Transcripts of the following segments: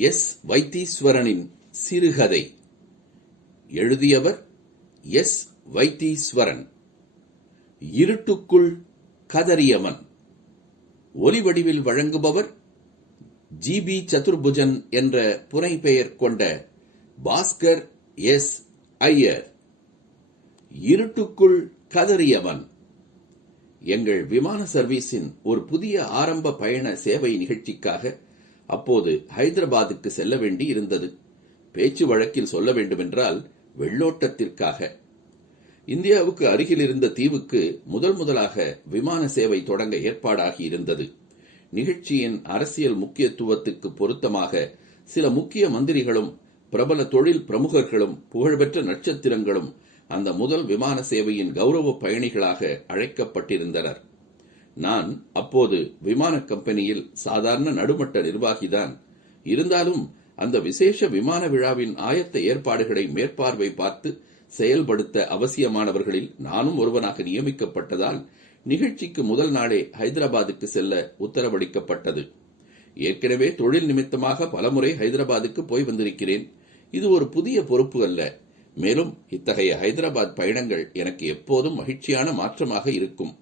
S வைத்தீஸ்வரனின் சிறுகதை. எழுதியவர் S Vaitheeswaran. இருட்டுக்குள் கதறியவன். ஒலிவடிவில் வழங்குபவர் ஜி பி சதுர்புஜன் என்ற புனைப்பெயர் கொண்ட பாஸ்கர் எஸ் ஐயர். இருட்டுக்குள் கதறியவன். எங்கள் விமான சர்வீஸின் ஒரு புதிய ஆரம்ப பயண சேவை நிகழ்ச்சிக்காக அப்போது ஹைதராபாத்துக்கு செல்ல வேண்டி இருந்தது. பேச்சு வழக்கில் சொல்ல வேண்டுமென்றால் வெள்ளோட்டத்திற்காக. இந்தியாவுக்கு அருகில் இருந்த தீவுக்கு முதல் முதலாக விமான சேவை தொடங்க ஏற்பாடாகி இருந்தது. நிகழ்ச்சியின் அரசியல் முக்கியத்துவத்துக்கு பொருத்தமாக சில முக்கிய மந்திரிகளும் பிரபல தொழில் பிரமுகர்களும் புகழ்பெற்ற நட்சத்திரங்களும் அந்த முதல் விமான சேவையின் கௌரவ பயணிகளாக அழைக்கப்பட்டிருந்தனர். நான் அப்போது விமான கம்பெனியில் சாதாரண நடுமட்ட நிர்வாகிதான். இருந்தாலும் அந்த விசேஷ விமான விழாவின் ஆயத்த ஏற்பாடுகளை மேற்பார்வை பார்த்து செயல்படுத்த அவசியமானவர்களில் நானும் ஒருவனாக நியமிக்கப்பட்டதால் நிகழ்ச்சிக்கு முதல் நாளே ஹைதராபாத்துக்கு செல்ல உத்தரவளிக்கப்பட்டது. ஏற்கனவே தொழில் நிமித்தமாக பலமுறை ஹைதராபாத்துக்கு போய் வந்திருக்கிறேன். இது ஒரு புதிய பொறுப்பு அல்ல. மேலும் இத்தகைய ஹைதராபாத் பயணங்கள் எனக்கு எப்போதும் மகிழ்ச்சியான மாற்றமாக இருக்கும்.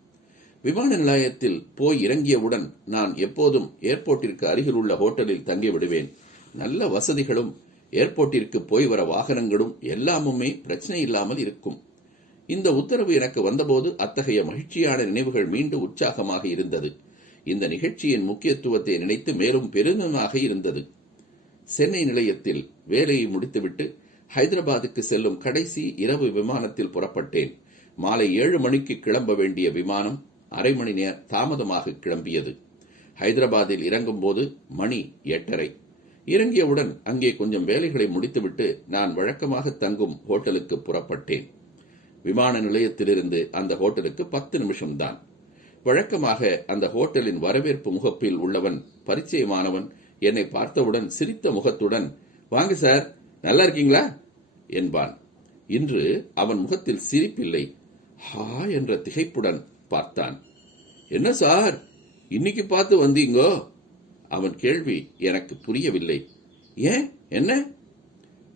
விமான நிலையத்தில் போய் இறங்கியவுடன் நான் எப்போதும் ஏர்போர்ட்டிற்கு அருகில் உள்ள ஹோட்டலில் தங்கி விடுவேன். நல்ல வசதிகளும் ஏர்போர்ட்டிற்கு போய் வர வாகனங்களும் எல்லாமுமே பிரச்சனை இல்லாமல் இருக்கும். இந்த உத்தரவு எனக்கு வந்தபோது அத்தகைய மகிழ்ச்சியான நினைவுகள் மீண்டும் உற்சாகமாக இருந்தது. இந்த நிகழ்ச்சியின் முக்கியத்துவத்தை நினைத்து மேலும் பெருமிதமாக இருந்தது. சென்னை நிலையத்தில் வேலையை முடித்துவிட்டு ஹைதராபாத்துக்கு செல்லும் கடைசி இரவு விமானத்தில் புறப்பட்டேன். மாலை ஏழு மணிக்கு கிளம்ப வேண்டிய விமானம் அரை மணி நேர தாமதமாக கிளம்பியது. ஹைதராபாத்தில் இறங்கும் போது மணி எட்டரை. இறங்கியவுடன் அங்கே கொஞ்சம் வேலைகளை முடித்துவிட்டு நான் வழக்கமாக தங்கும் ஹோட்டலுக்கு புறப்பட்டேன். விமான நிலையத்திலிருந்து அந்த ஹோட்டலுக்கு பத்து நிமிஷம்தான். வழக்கமாக அந்த ஹோட்டலின் வரவேற்பு முகப்பில் உள்ளவன் பரிச்சயமானவன் என்னை பார்த்தவுடன் சிரித்த முகத்துடன் வாங்க சார் நல்லா இருக்கீங்களா? என்பான். இன்று அவன் முகத்தில் சிரிப்பில்லை. ஹா என்ற திகைப்புடன் பார்த்தான். என்ன சார்? இன்னைக்கு பார்த்து வந்தீங்கோ? அவன் கேள்வி எனக்கு புரியவில்லை. ஏன்? என்ன?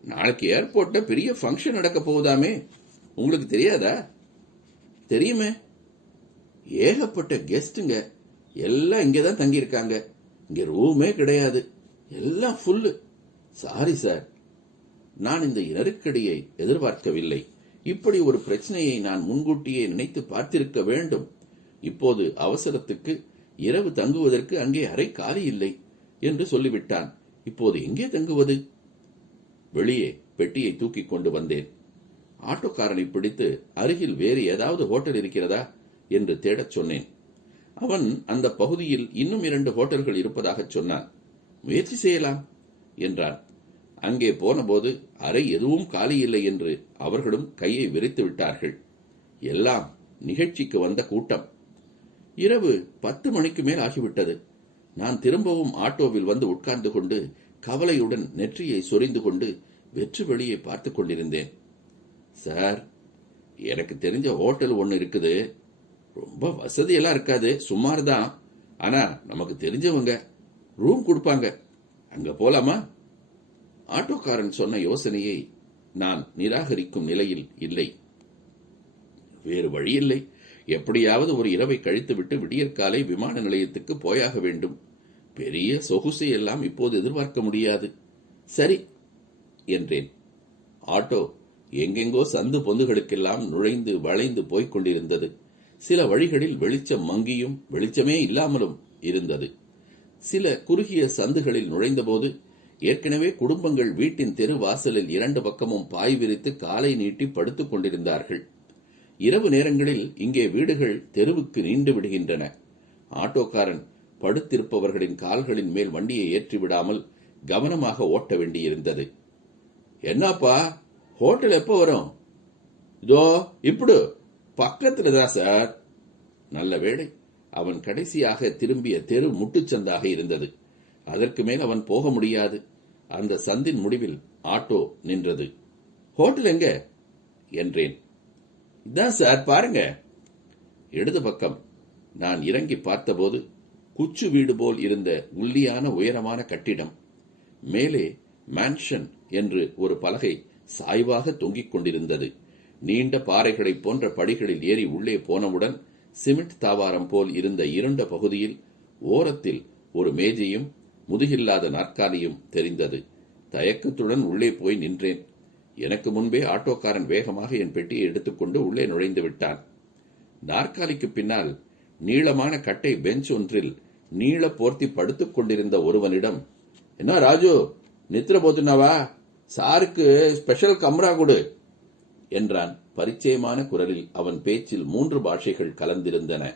நாளைக்கு ஏர்போர்ட்ல பெரிய ஃபங்க்ஷன் நடக்க போகுதாமே. உங்களுக்கு தெரியாதா? தெரியுமே. ஏகப்பட்ட கெஸ்ட்டுங்க எல்லாம் இங்கே தான் தங்கியிருக்காங்க. இங்கே ரூமே கிடையாது. எல்லாம் ஃபுல்லு சாரி சார் நான் இந்த நெருக்கடியை எதிர்பார்க்கவில்லை. இப்படி ஒரு பிரச்சனையை நான் முன்கூட்டியே நினைத்து பார்த்திருக்க வேண்டும். இப்போது அவசரத்துக்கு இரவு தங்குவதற்கு அங்கே அறை காலி இல்லை என்று சொல்லிவிட்டான். இப்போது எங்கே தங்குவது? வெளியே பெட்டியை தூக்கிக் கொண்டு வந்தேன். ஆட்டோக்காரனை பிடித்து அருகில் வேறு ஏதாவது ஹோட்டல் இருக்கிறதா என்று தேடச் சொன்னேன். அவன் அந்த பகுதியில் இன்னும் இரண்டு ஹோட்டல்கள் இருப்பதாகச் சொன்னான். முயற்சி செய்யலாம் என்றான். அங்கே போனபோது அறை எதுவும் காலி இல்லை என்று அவர்களும் கையை விரித்து விட்டார்கள். எல்லாம் நிகழ்ச்சிக்கு வந்த கூட்டம். இரவு பத்து மணிக்கு மேல் ஆகிவிட்டது. நான் திரும்பவும் ஆட்டோவில் வந்து உட்கார்ந்து கொண்டு கவலையுடன் நெற்றியை சொரிந்து கொண்டு வெற்று வெளியை பார்த்து கொண்டிருந்தேன். சார் எனக்கு தெரிஞ்ச ஹோட்டல் ஒன்று இருக்குது. ரொம்ப வசதியெல்லாம் இருக்காது. சுமார் தான் ஆனா நமக்கு தெரிஞ்சவங்க. ரூம் கொடுப்பாங்க. அங்க போலாமா? ஆட்டோக்காரன் சொன்ன யோசனையை நான் நிராகரிக்கும் நிலையில் இல்லை. வேறு வழியில்லை. எப்படியாவது ஒரு இரவை கழித்துவிட்டு விடியற்காலை விமான நிலையத்துக்கு போயாக வேண்டும். பெரிய சொகுசை எல்லாம் இப்போது எதிர்பார்க்க முடியாது. சரி என்றேன். ஆட்டோ எங்கெங்கோ சந்து பொந்துகளுக்கெல்லாம் நுழைந்து வளைந்து போய்க் கொண்டிருந்தது. சில வழிகளில் வெளிச்சம் மங்கியும் வெளிச்சமே இல்லாமலும் இருந்தது. சில குறுகிய சந்துகளில் நுழைந்தபோது ஏற்கனவே குடும்பங்கள் வீட்டின் தெரு வாசலில் இரண்டு பக்கமும் பாய் விரித்து காலை நீட்டி படுத்துக் கொண்டிருந்தார்கள். இரவு நேரங்களில் இங்கே வீடுகள் தெருவுக்கு நீண்டு விடுகின்றன. ஆட்டோக்காரன் படுத்திருப்பவர்களின் கால்களின் மேல் வண்டியை ஏற்றி விடாமல் கவனமாக ஓட்ட வேண்டியிருந்தது. என்னப்பா? ஹோட்டல் எப்போ வரும்? இதோ இப்படு. பக்கத்துல தான் சார். நல்ல வேளை. அவன் கடைசியாக திரும்பிய தெரு முட்டுச்சந்தாக இருந்தது. அதற்கு மேல் அவன் போக முடியாது. அந்த சந்தின் முடிவில் ஆட்டோ நின்றது. ஹோட்டல் எங்க? என்றேன். இதான் சார் பாருங்க. இடது பக்கம். நான் இறங்கி பார்த்தபோது குச்சு வீடு போல் இருந்த உள்ளியான உயரமான கட்டிடம். மேலே மேன்ஷன் என்று ஒரு பலகை சாய்வாக தொங்கிக் கொண்டிருந்தது. நீண்ட பாறைகளைப் போன்ற படிகளில் ஏறி உள்ளே போனவுடன் சிமெண்ட் தாவாரம் போல் இருந்த இருண்ட பகுதியில் ஓரத்தில் ஒரு மேஜையும் முதுகில்லாத நாற்காலியும் தெரிந்தது. தயக்கத்துடன் உள்ளே போய் நின்றேன். எனக்கு முன்பே ஆட்டோக்காரன் வேகமாக என் பெட்டியை எடுத்துக்கொண்டு உள்ளே நுழைந்து விட்டான். நாற்காலிக்கு பின்னால் நீளமான கட்டை பெஞ்ச் ஒன்றில் நீள போர்த்தி படுத்துக் கொண்டிருந்த ஒருவனிடம் என்ன ராஜு நித்திர போத்துனாவா? சாருக்கு ஸ்பெஷல் கம்ரா கொடு என்றான். பரிச்சயமான குரலில் அவன் பேச்சில் மூன்று பாஷைகள் கலந்திருந்தன.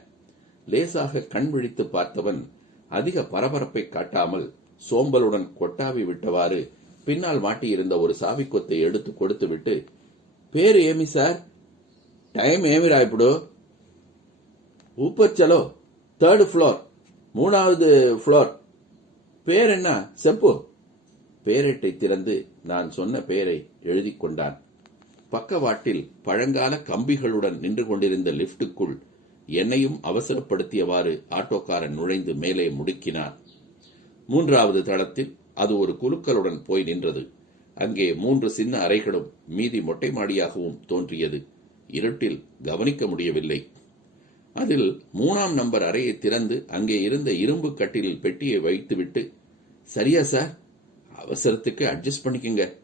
லேசாக கண் விழித்து பார்த்தவன் அதிக பரபரப்பை காட்டாமல் சோம்பலுடன் கொட்டாவி விட்டவாறு பின்னால் மாட்டியிருந்த ஒரு சாவிக்கொத்தை எடுத்து கொடுத்துவிட்டு பேரு ஏமி சார் டைம் ఏమిరా ఇప్పుడు ఊపర్ చలో థర్డ్ ఫ్లోర్ மூணாவது ஃப்ளோர் பேர் என்ன செப்பு பேரட்டை திறந்து நான் சொன்ன பெயரை எழுதி கொண்டான் பக்கவாட்டில் பழங்கால கம்பிகளுடன் நின்று கொண்டிருந்த லிப்டுக்குள் என்னையும் அவசரப்படுத்தியவாறு ஆட்டோக்காரன் நுழைந்து மேலே முடுக்கினான். மூன்றாவது தளத்தில் அது ஒரு குலுக்கலுடன் போய் நின்றது. அங்கே மூன்று சின்ன அறைகளும் மீதி மொட்டை மாடியாகவும் தோன்றியது. இருட்டில் கவனிக்க முடியவில்லை. அதில் மூணாம் நம்பர் அறையை திறந்து அங்கே இருந்த இரும்பு கட்டிலில் பெட்டியை வைத்துவிட்டு சரியா சார்? அவசரத்துக்கு அட்ஜஸ்ட் பண்ணிக்கங்க.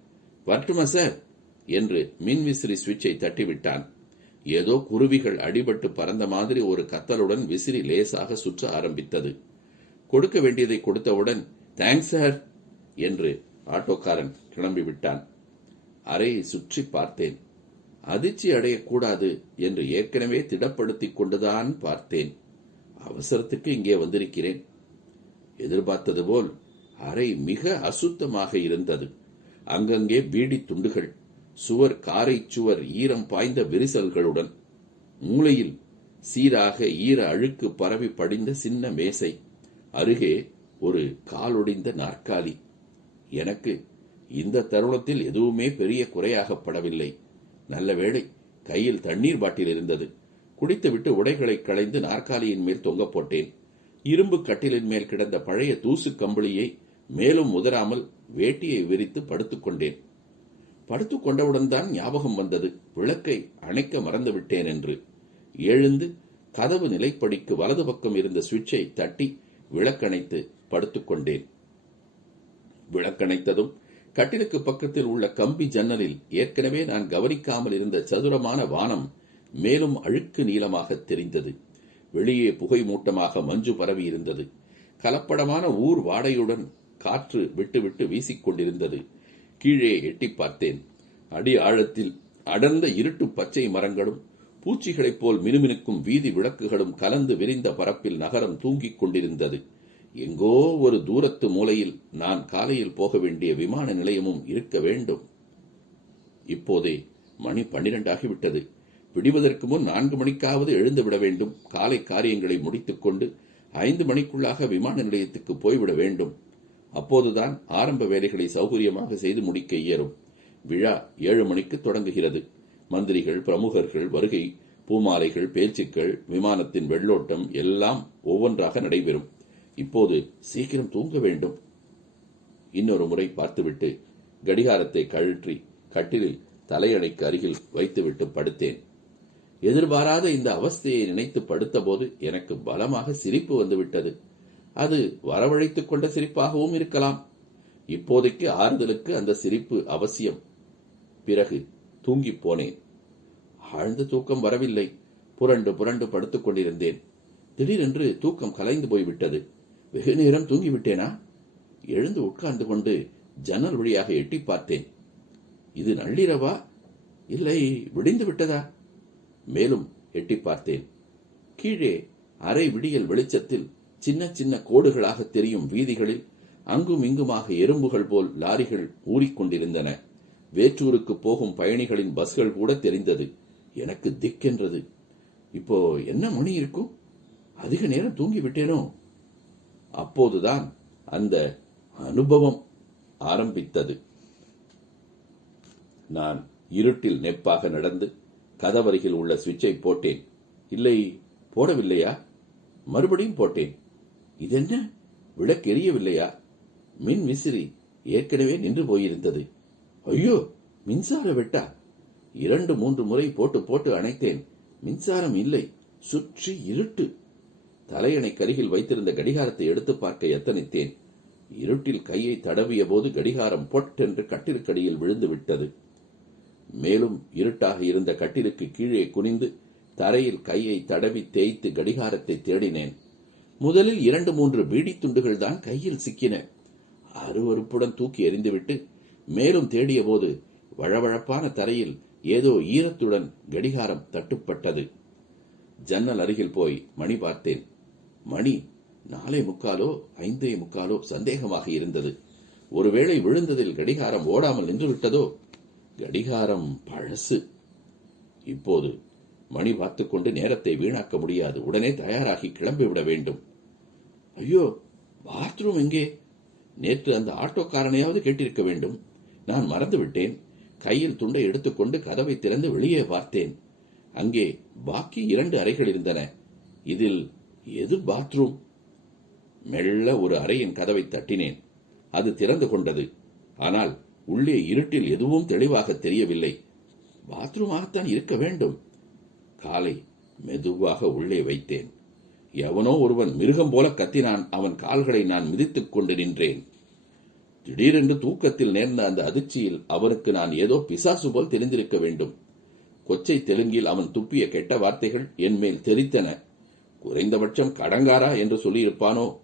வரட்டுமா சார்? என்று மின்விசிறி சுவிட்சை தட்டிவிட்டான். ஏதோ குருவிகள் அடிபட்டு பறந்த மாதிரி ஒரு கத்தலுடன் விசிறி லேசாக சுற்ற ஆரம்பித்தது. கொடுக்க வேண்டியதை கொடுத்தவுடன் தேங்க்ஸ் சார் என்று ஆட்டோக்காரன் கிளம்பிவிட்டான் அறையை சுற்றி பார்த்தேன். அதிர்ச்சி அடையக்கூடாது என்று ஏற்கனவே திடப்படுத்திக் கொண்டுதான் பார்த்தேன். அவசரத்துக்கு இங்கே வந்திருக்கிறேன். எதிர்பார்த்தது போல் அறை மிக அசுத்தமாக இருந்தது. அங்கங்கே பீடி துண்டுகள் சுவர் காரை சுவர் ஈரம் பாய்ந்த விரிசல்களுடன் மூலையில் சீராக ஈர அழுக்கு பரவி படிந்த சின்ன மேசை. அருகே ஒரு காலொடிந்த நாற்காலி. எனக்கு இந்த தருணத்தில் எதுவுமே பெரிய குறையாகப்படவில்லை. நல்ல வேளை கையில் தண்ணீர் பாட்டில் இருந்தது. குடித்துவிட்டு உடைகளை களைந்து நாற்காலியின் மேல் தொங்க போட்டேன். இரும்பு கட்டிலின் மேல் கிடந்த பழைய தூசு கம்பளியை மேலும் உதறாமல் வேட்டியை விரித்து படுத்துக்கொண்டேன் படுத்துக்கொண்டவுடன் கொண்டவுடன் தான் ஞாபகம் வந்தது. விளக்கை அணைக்க மறந்து விட்டேன் என்று. எழுந்து கதவு நிலைப்படிக்கு வலது பக்கம் இருந்த சுவிட்சை தட்டி விளக்கணைத்து படுத்துக் கொண்டேன் விளக்கணைத்ததும் கட்டிலுக்கு பக்கத்தில் உள்ள கம்பி ஜன்னலில் ஏற்கனவே நான் கவனிக்காமல் இருந்த சதுரமான வானம் மேலும் அழுக்கு நீளமாக தெரிந்தது. வெளியே புகை மூட்டமாக மஞ்சு பரவி இருந்தது. கலப்படமான ஊர் வாடையுடன் காற்று விட்டுவிட்டு வீசிக்கொண்டிருந்தது. கீழே எட்டி பார்த்தேன். அடி ஆழத்தில் அடர்ந்த இருட்டு பச்சை மரங்களும் பூச்சிகளைப் போல் மினுமினுக்கும் வீதி விளக்குகளும் கலந்து விரிந்த பரப்பில் நகரம் தூங்கிக் கொண்டிருந்தது. எங்கோ ஒரு தூரத்து மூலையில் நான் காலையில் போக வேண்டிய விமான நிலையமும் இருக்க வேண்டும். இப்போதே மணி பன்னிரண்டாகிவிட்டது. விடுவதற்கு முன் நான்கு மணிக்காவது எழுந்து விட வேண்டும். காலை காரியங்களை முடித்துக்கொண்டு ஐந்து மணிக்குள்ளாக விமான நிலையத்துக்கு போய்விட வேண்டும். அப்போதுதான் ஆரம்ப வேலைகளை சௌகரியமாக செய்து முடிக்க இயலும். விழா ஏழு மணிக்கு தொடங்குகிறது. மந்திரிகள் பிரமுகர்கள் வருகை பூமாலைகள் பேச்சுக்கள் விமானத்தின் வெள்ளோட்டம் எல்லாம் ஒவ்வொன்றாக நடைபெறும். இப்போது சீக்கிரம் தூங்க வேண்டும். இன்னொரு முறை பார்த்துவிட்டு கடிகாரத்தை கழற்றி கட்டிலில் தலையணைக்கு அருகில் வைத்துவிட்டு படுத்தேன். எதிர்பாராத இந்த அவஸ்தையை நினைத்து படுத்தபோது எனக்கு பலமாக சிரிப்பு வந்துவிட்டது. அது வரவழைத்துக் கொண்ட சிரிப்பாகவும் இருக்கலாம். இப்போதைக்கு ஆறுதலுக்கு அந்த சிரிப்பு அவசியம். பிறகு தூங்கிப் போனேன். ஆழ்ந்த தூக்கம் வரவில்லை. புரண்டு புரண்டு படுத்துக் கொண்டிருந்தேன். திடீரென்று தூக்கம் கலைந்து போய்விட்டது. வெகு நேரம் தூங்கிவிட்டேனா? எழுந்து உட்கார்ந்து கொண்டு ஜன்னல் வழியாக எட்டி பார்த்தேன். இது நள்ளிரவா? இல்லை விடிந்து விட்டதா? மேலும் எட்டி பார்த்தேன். கீழே அரை விடியல் வெளிச்சத்தில் சின்ன சின்ன கோடுகளாக தெரியும் வீதிகளில் அங்கும் இங்குமாக எறும்புகள் போல் லாரிகள் ஊறிக்கொண்டிருந்தன. வேற்றூருக்கு போகும் பயணிகளின் பஸ்கள் கூட தெரிந்தது. எனக்கு திக்கென்றது. இப்போ என்ன மணி இருக்கும்? அதிக நேரம் தூங்கி விட்டேனோ அப்போதுதான் அந்த அனுபவம் ஆரம்பித்தது. நான் இருட்டில் நெப்பாக நடந்து கதவருகில் உள்ள சுவிட்சை போட்டேன். இல்லை போடவில்லையா? மறுபடியும் போட்டேன். இதென்ன? விளக்கு எரியவில்லையா? மின் விசிறி ஏற்கனவே நின்று போயிருந்தது. ஐயோ மின்சார வெட்டா? இரண்டு மூன்று முறை போட்டு போட்டு அணைத்தேன். மின்சாரம் இல்லை சுற்றி இருட்டு. தலையணை கருகில் வைத்திருந்த கடிகாரத்தை எடுத்து பார்க்க எத்தனித்தேன் இருட்டில் கையை தடவிய போது கடிகாரம் பொட்டென்று கட்டிற்கடியில் விழுந்து விட்டது. மேலும் இருட்டாக இருந்த கட்டிலுக்கு கீழே குனிந்து தரையில் கையை தடவி தேய்த்து கடிகாரத்தை தேடினேன். முதலில் இரண்டு மூன்று பீடி துண்டுகள் தான் கையில் சிக்கின. அருவறுப்புடன் தூக்கி எறிந்துவிட்டு மேலும் தேடிய போது வழவழப்பான தரையில் ஏதோ ஈரத்துடன் கடிகாரம் தட்டுப்பட்டது. ஜன்னல் அருகில் போய் மணி பார்த்தேன். மணி நாலே முக்காலோ ஐந்தே முக்காலோ சந்தேகமாக இருந்தது. ஒருவேளை விழுந்ததில் கடிகாரம் ஓடாமல் நின்றுவிட்டதோ? கடிகாரம் பழசு. இப்போது மணி பார்த்துக்கொண்டு நேரத்தை வீணாக்க முடியாது. உடனே தயாராகி கிளம்பிவிட வேண்டும். ஐயோ பாத்ரூம் எங்கே? நேற்று அந்த ஆட்டோக்காரனையாவது கேட்டிருக்க வேண்டும். நான் மறந்துவிட்டேன். கையில் துண்டை எடுத்துக்கொண்டு கதவை திறந்து வெளியே பார்த்தேன். அங்கே பாக்கி இரண்டு அறைகள் இருந்தன. இதில் எது பாத்ரூம் மெல்ல ஒரு அறையின் கதவை தட்டினேன். அது திறந்து கொண்டது. ஆனால் உள்ளே இருட்டில் எதுவும் தெளிவாக தெரியவில்லை. பாத்ரூமாகத்தான் இருக்க வேண்டும். காலை மெதுவாக உள்ளே வைத்தேன். எவனோ ஒருவன் மிருகம் போல கத்தினான் அவன் கால்களை நான் மிதித்துக் கொண்டு நின்றேன். திடீரென்று தூக்கத்தில் நேர்ந்த அந்த அதிர்ச்சியில் அவனுக்கு நான் ஏதோ பிசாசு போல் தெரிந்திருக்க வேண்டும். கொச்சை தெலுங்கில் அவன் துப்பிய கெட்ட வார்த்தைகள் என் மேல் தெரித்தன. குறைந்தபட்சம் கடங்காரா என்று சொல்லியிருப்பானோ?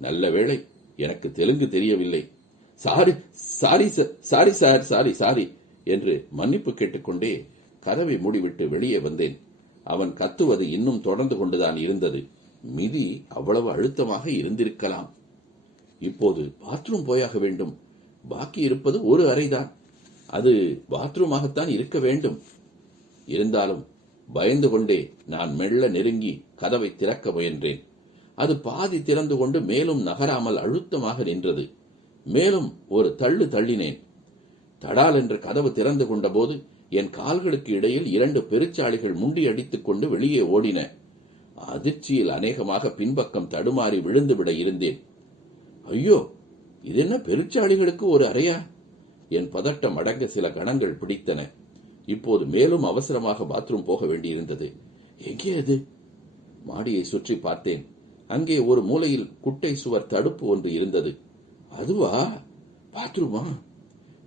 நல்ல வேளை எனக்கு தெலுங்கு தெரியவில்லை. Sorry sorry sorry sir sorry sorry என்று மன்னிப்பு கேட்டுக்கொண்டே கதவை மூடிவிட்டு வெளியே வந்தேன். அவன் கத்துவது இன்னும் தொடர்ந்து கொண்டுதான் இருந்தது. மிதி அவ்வளவு அழுத்தமாக இருந்திருக்கலாம். இப்போது பாத்ரூம் போயாக வேண்டும். பாக்கி இருப்பது ஒரு அறைதான். அது பாத்ரூமாகத்தான் இருக்க வேண்டும். இருந்தாலும் பயந்து கொண்டே நான் மெல்ல நெருங்கி கதவை திறக்க முயன்றேன். அது பாதி திறந்து கொண்டு மேலும் நகராமல் அழுத்தமாக நின்றது. மேலும் ஒரு தள்ளு தள்ளினேன். தடால் என்ற கதவு திறந்து கொண்டபோது என் கால்களுக்கு இடையில் இரண்டு பெருச்சாளிகள் முண்டி அடித்துக் கொண்டு வெளியே ஓடின. அதிர்ச்சியில் அநேகமாக பின்பக்கம் தடுமாறி விழுந்துவிட இருந்தேன். ஐயோ இது என்ன பெருச்சாளிகளுக்கு ஒரு அறையா? என் பதட்டம் அடங்க சில கணங்கள் பிடித்தன. இப்போது மேலும் அவசரமாக பாத்ரூம் போக வேண்டியிருந்தது. எங்கே அது? மாடியை சுற்றி பார்த்தேன். அங்கே ஒரு மூலையில் குட்டை சுவர் தடுப்பு ஒன்று இருந்தது. அதுவா? பாத்ரூமா?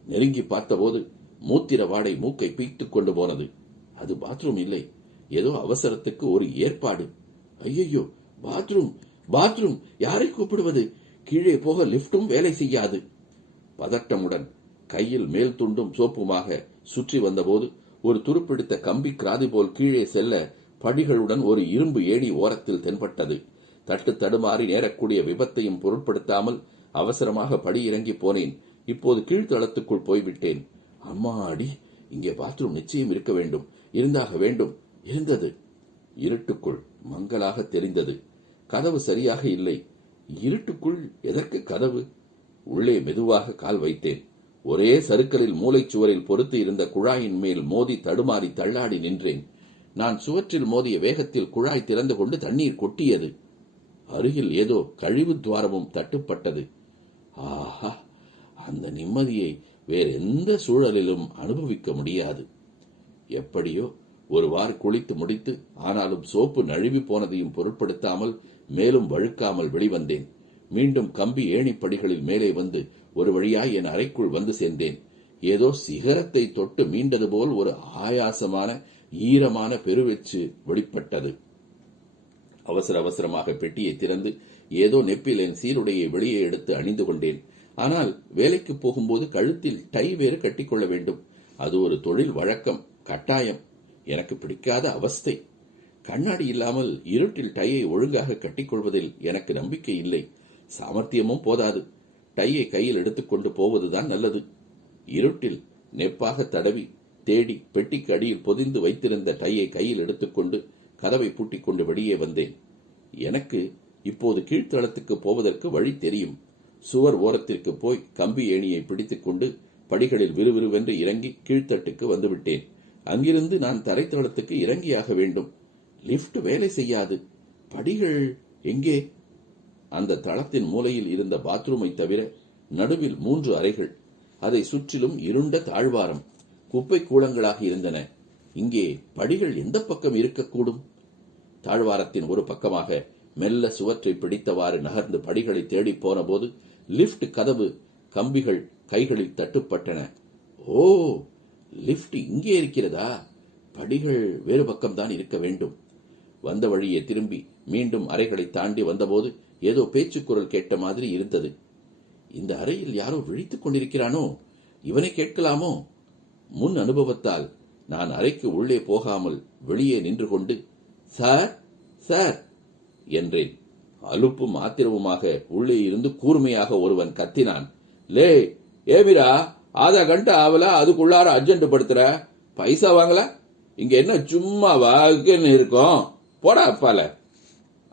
நெருங்கி பார்த்தபோது மூத்திர வாடை மூக்கை பீய்த்து கொண்டு போனது. அது பாத்ரூம் இல்லை. ஏதோ அவசரத்துக்கு ஒரு ஏற்பாடு. ஐயையோ பாத்ரூம் பாத்ரூம் யாரை கூப்பிடுவது? கீழே போக லிப்டும் வேலை செய்யாது. பதட்டமுடன் கையில் மேல் துண்டும் சோப்புமாக சுற்றி வந்தபோது ஒரு துருப்பிடித்த கம்பி கிராதி போல் கீழே செல்ல படிகளுடன் ஒரு இரும்பு ஏணி ஓரத்தில் தென்பட்டது. தட்டு தடுமாறி நேரக்கூடிய விபத்தையும் பொருட்படுத்தாமல் அவசரமாக படி இறங்கி போனேன். இப்போது கீழ்த்தளத்துக்குள் போய்விட்டேன். அம்மாடி இங்கே பாத்ரூம் நிச்சயம் இருக்க வேண்டும். இருந்தாக வேண்டும். இருந்தது. இருட்டுக்குள் மங்களாக தெரிந்தது. கதவு சரியாக இல்லை. இருட்டுக்குள் எதற்கு கதவு? உள்ளே மெதுவாக கால் வைத்தேன். ஒரே சறுக்கலில் மூளைச்சுவரில் பொறுத்து இருந்த குழாயின் மேல் மோதி தடுமாறி தள்ளாடி நின்றேன். நான் சுவற்றில் மோதிய வேகத்தில் குழாய் திறந்து கொண்டு தண்ணீர் கொட்டியது. அருகில் ஏதோ கழிவு துவாரமும் தட்டுப்பட்டது. ஆஹா! அந்த நிம்மதியை வேற எந்த சூழலிலும் அனுபவிக்க முடியாது. எப்படியோ ஒருவாறு குளித்து முடித்து ஆனாலும் சோப்பு நழுவி போனதையும் பொருட்படுத்தாமல் மேலும் வழுக்காமல் வெளிவந்தேன். மீண்டும் கம்பி ஏணிப்படிகளில் மேலே வந்து ஒரு வழியாய் என் அறைக்குள் வந்து சேர்ந்தேன். ஏதோ சிகரத்தை தொட்டு மீண்டது போல் ஒரு ஆயாசமான ஈரமான பெருவெச்சு வெளிப்பட்டது. அவசர அவசரமாக பெட்டியை திறந்து ஏதோ நெப்பில் என் சீருடையை வெளியே எடுத்து அணிந்து கொண்டேன். ஆனால் வேலைக்கு போகும்போது கழுத்தில் டை வேறு கட்டிக்கொள்ள வேண்டும். அது ஒரு தொழில் வழக்கம் கட்டாயம். எனக்கு பிடிக்காத அவஸ்தை. கண்ணாடி இல்லாமல் இருட்டில் டையை ஒழுங்காக கட்டிக்கொள்வதில் எனக்கு நம்பிக்கை இல்லை. சாமர்த்தியமும் போதாது. டையை கையில் எடுத்துக்கொண்டு போவதுதான் நல்லது. இருட்டில் நெப்பாக தடவி தேடி பெட்டிக்கு அடியில் பொதிந்து வைத்திருந்த டையை கையில் எடுத்துக்கொண்டு கதவை பூட்டிக் கொண்டு வெளியே வந்தேன். எனக்கு இப்போது கீழ்த்தளத்துக்கு போவதற்கு வழி தெரியும். சுவர் ஓரத்திற்கு போய் கம்பி ஏணியை பிடித்துக்கொண்டு படிகளில் விறுவிறுவென்று இறங்கி கீழ்த்தட்டுக்கு வந்துவிட்டேன். அங்கிருந்து நான் தரைத்தளத்துக்கு இறங்கியாக வேண்டும். லிப்ட் வேலை செய்யாது. படிகள் எங்கே? அந்த தளத்தின் மூலையில் இருந்த பாத்ரூமை தவிர நடுவில் மூன்று அறைகள். அதை சுற்றிலும் இருண்ட தாழ்வாரம். குப்பை கூலங்களாக இருந்தன. இங்கே படிகள் எந்த பக்கம் இருக்கக்கூடும்? தாழ்வாரத்தின் ஒரு பக்கமாக மெல்ல சுவற்றை பிடித்தவாறு நகர்ந்து படிகளை தேடிப் போனபோது லிஃப்ட் கதவு கம்பிகள் கைகளில் தட்டுப்பட்டன. ஓ! லிஃப்ட் இங்கே இருக்கிறதா? படிகள் வேறு பக்கம்தான் இருக்க வேண்டும். வந்த வழியே திரும்பி மீண்டும் அறைகளை தாண்டி வந்தபோது ஏதோ பேச்சுக்குரல் கேட்ட மாதிரி இருந்தது. இந்த அறையில் யாரோ விழித்துக் கொண்டிருக்கிறானோ? இவனை கேட்கலாமோ? முன் அனுபவத்தால் நான் அறைக்கு உள்ளே போகாமல் வெளியே நின்று கொண்டு சார் சார் என்றேன். அலுப்பும் ஆத்திரவுமாக உள்ளே இருந்து கூர்மையாக ஒருவன் கத்தினான். லே ஏமிரா ஆதா கண்ட ஆவல அதுக்குள்ளார அர்ஜென்ட் படுத்துற. பைசா வாங்கல? இங்க என்ன சும்மா வாக்குன்னு இருக்கும். போடா அப்பால.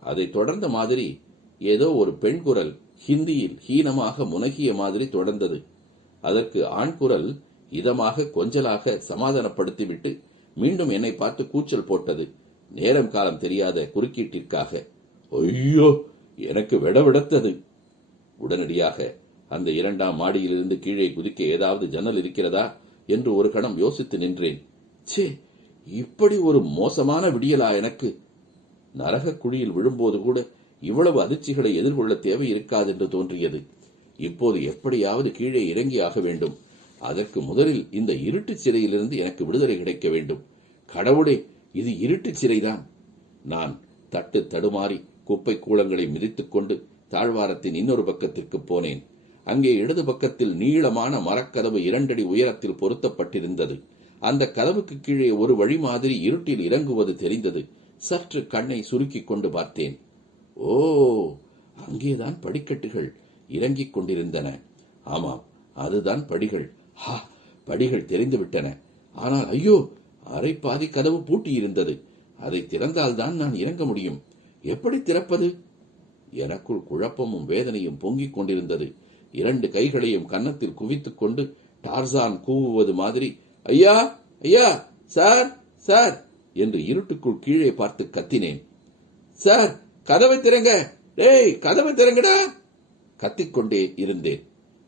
அதை தொடர்ந்த மாதிரி ஏதோ ஒரு பெண் குரல் ஹிந்தியில் ஹீனமாக முனகிய மாதிரி தொடர்ந்தது. அதற்கு ஆண் குரல் இதமாக கொஞ்சலாக சமாதானப்படுத்திவிட்டு மீண்டும் என்னை பார்த்து கூச்சல் போட்டது. நேரம் காலம் தெரியாத குறுக்கீட்டிற்காக. ஐயோ எனக்கு விடவிடத்தது உடனடியாக அந்த இரண்டாம் மாடியிலிருந்து கீழே குதிக்க ஏதாவது ஜன்னல் இருக்கிறதா என்று ஒரு கணம் யோசித்து நின்றேன். ச்சே இப்படி ஒரு மோசமான விடியலா எனக்கு? நரக குழியில் விழும்போது கூட இவ்வளவு அதிர்ச்சிகளை எதிர்கொள்ள தேவை இருக்காது என்று தோன்றியது. இப்போது எப்படியாவது கீழே இறங்கி ஆக வேண்டும். அதற்கு முதலில் இந்த இருட்டுச் சிறையிலிருந்து எனக்கு விடுதலை கிடைக்க வேண்டும். கடவுளே இது இருட்டுச் சிறைதான். நான் தட்டு தடுமாறி குப்பை கூலங்களை மிதித்துக் கொண்டு தாழ்வாரத்தின் இன்னொரு பக்கத்திற்கு போனேன். அங்கே இடது பக்கத்தில் நீளமான மரக்கதவு இரண்டடி உயரத்தில் பொருத்தப்பட்டிருந்தது. அந்த கதவுக்கு கீழே ஒரு வழி மாதிரி இருட்டில் இறங்குவது தெரிந்தது. சற்று கண்ணை சுருக்கிக் கொண்டு பார்த்தேன். ஓ அங்கேதான் படிக்கட்டுகள் இறங்கிக் கொண்டிருந்தன. ஆமாம் அதுதான் படிகள். ஹா படிகள் தெரிந்துவிட்டன. ஆனால் ஐயோ அரை பாதி கதவு பூட்டியிருந்தது. அதை திறந்தால்தான் நான் இறங்க முடியும். எப்படி திறப்பது? எனக்குள் குழப்பமும் வேதனையும் பொங்கிக் கொண்டிருந்தது. இரண்டு கைகளையும் கன்னத்தில் குவித்துக் கொண்டு டார்சான் கூவுவது மாதிரி ஐயா ஐயா சார் சார் என்று இருட்டுக்குள் கீழே பார்த்து கத்தினேன். சார் கதவை திறங்க. டேய் கதவை திறங்கடா. கத்திக்கொண்டே இருந்தேன்.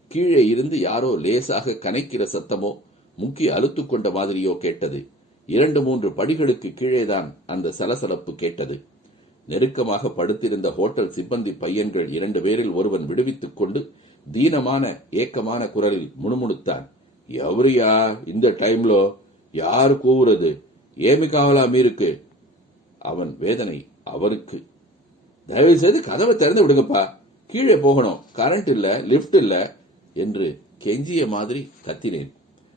கீழே இருந்து யாரோ லேசாக கனைக்கிற சத்தமோ முக்கிய அழுத்துக் கொண்ட மாதிரியோ கேட்டது. இரண்டு மூன்று படிகளுக்கு கீழேதான் அந்த சலசலப்பு கேட்டது. நெருக்கமாக படுத்திருந்த ஹோட்டல் சிப்பந்தி பையன்கள் இரண்டு பேரில் ஒருவன் விடுவித்துக் கொண்டு தீனமான ஏக்கமான குரலில் முணுமுணுத்தான். எவரியா இந்த டைம்ல? யாரு கூவுறது? ஏமி காவலா மீருக்கு? அவன் வேதனை அவருக்கு. தயவு செய்து கதவை திறந்து விடுங்கப்பா. கீழே போகணும். கரண்ட் இல்ல லிஃப்ட் இல்ல என்று கெஞ்சிய மாதிரி கத்தினேன்.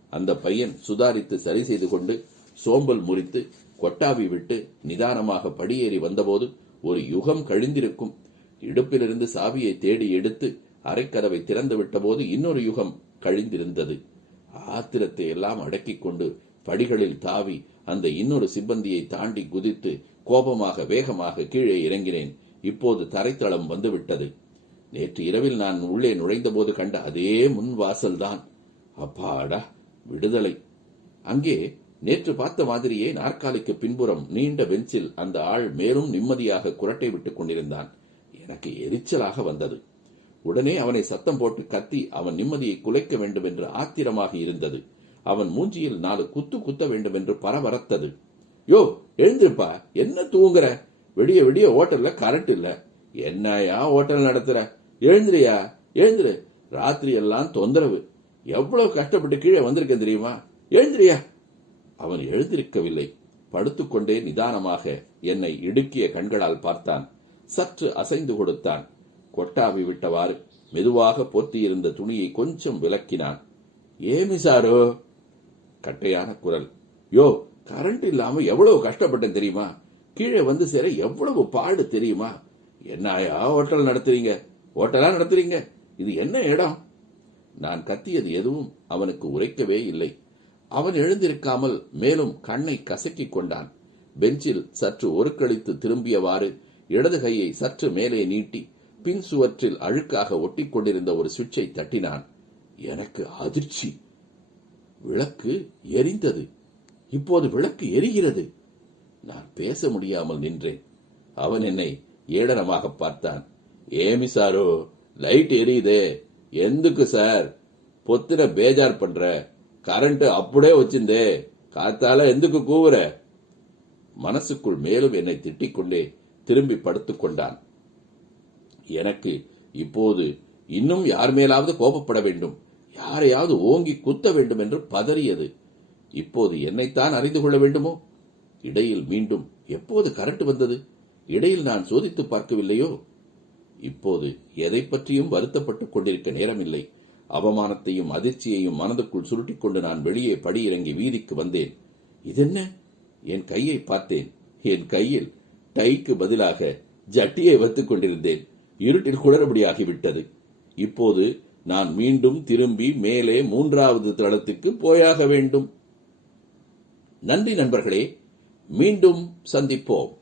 அந்த பையன் சுதாரித்து சரி செய்து கொண்டு சோம்பல் முறித்து கொட்டாவி விட்டு நிதானமாக படியேறி வந்தபோது ஒரு யுகம் கழிந்திருக்கும். இடுப்பிலிருந்து சாவியை தேடி எடுத்து அரைக்கதவை திறந்துவிட்டபோது இன்னொரு யுகம் கழிந்திருந்தது. ஆத்திரத்தை எல்லாம் அடக்கிக் கொண்டு படிகளில் தாவி அந்த இன்னொரு சிப்பந்தியை தாண்டி குதித்து கோபமாக வேகமாக கீழே இறங்கினேன். இப்போது தரைத்தளம் வந்துவிட்டது. நேற்று இரவில் நான் உள்ளே நுழைந்தபோது கண்ட அதே முன் வாசல்தான் அப்பாடா விடுதலை. அங்கே நேற்று பார்த்த மாதிரியே நாற்காலிக்கு பின்புறம் நீண்ட பெஞ்சில் அந்த ஆள் மேலும் நிம்மதியாக குரட்டை விட்டுக் கொண்டிருந்தான். எனக்கு எரிச்சலாக வந்தது. உடனே அவனை சத்தம் போட்டு கத்தி அவன் நிம்மதியை குலைக்க வேண்டும் என்று ஆத்திரமாக இருந்தது. அவன் மூஞ்சியில் நாலு குத்து குத்த வேண்டும் என்று பரபரத்தது. யோ எழுந்திருப்பா. என்ன தூங்குற? விடிய விடிய ஹோட்டல்ல கரண்ட் இல்ல. என்னயா ஹோட்டல் நடத்துற? எழுந்திரியா? எழுந்திரு. ராத்திரி எல்லாம் தொந்தரவு. எவ்வளவு கஷ்டப்பட்டு கீழே வந்திருக்கேன் தெரியுமா? எழுந்திரியா? அவன் எழுந்திருக்கவில்லை. படுத்துக்கொண்டே நிதானமாக என்னை இடுக்கிய கண்களால் பார்த்தான். சற்று அசைந்து கொடுத்தான். கொட்டாவி விட்டவாறு மெதுவாக பொத்தியிருந்த துணியை கொஞ்சம் விலக்கினான். ஏமி சாரோ கட்டையான குரல். யோ கரண்ட் இல்லாம எவ்வளவு கஷ்டப்பட்டேன் தெரியுமா? கீழே வந்து சேர எவ்வளவு பாடு தெரியுமா? என்னாயா ஹோட்டல் நடத்துறீங்க? ஹோட்டலா நடத்துறீங்க? இது என்ன இடம்? நான் கத்தியது எதுவும் அவனுக்கு உரைக்கவே இல்லை. அவன் எழுந்திருக்காமல் மேலும் கண்ணை கசக்கிக் கொண்டான். பெஞ்சில் சற்று ஒருக்களித்து திரும்பியவாறு இடது கையை சற்று மேலே நீட்டி பின் சுவற்றில் அழுக்காக ஒட்டிக் கொண்டிருந்த ஒரு சுவிட்சை தட்டினான். எனக்கு அதிர்ச்சி. விளக்கு எரிந்தது. இப்போது விளக்கு எரிகிறது. நான் பேச முடியாமல் நின்றேன். அவன் என்னை ஏளனமாக பார்த்தான். ஏமி சாரோ லைட் எரியுதே. எந்துக்கு சார்? பொத்திர பேஜார் பண்ற. கரண்ட் அப்படியே வச்சிருந்தே. காத்தால எந்துக்கு கூவுற? மனசுக்குள் மேலும் என்னை திட்டிக்கொண்டே திரும்பி படுத்துக்கொண்டான் எனக்கு இப்போது இன்னும் யார் மேலாவது கோபப்பட வேண்டும்? யாரையாவது ஓங்கி குத்த வேண்டும் என்று பதறியது. இப்போது என்னைத்தான் அறிந்து கொள்ள வேண்டுமோ? இடையில் மீண்டும் எப்போது கரண்ட் வந்தது? இடையில் நான் சோதித்து பார்க்கவில்லையோ? இப்போது எதை பற்றியும் வருத்தப்பட்டுக் கொண்டிருக்க நேரமில்லை. அவமானத்தையும் அதிர்ச்சியையும் மனதுக்குள் சுருட்டிக் கொண்டு நான் வெளியே படியிறங்கி வீதிக்கு வந்தேன். இதென்ன? என் கையை பார்த்தேன். என் கையில் டைக்கு பதிலாக ஜட்டியை வைத்துக் கொண்டிருந்தேன். இருட்டில் குளறுபடியாகிவிட்டது. இப்போது நான் மீண்டும் திரும்பி மேலே மூன்றாவது தளத்துக்கு போயாக வேண்டும். நன்றி நண்பர்களே மீண்டும் சந்திப்போம்.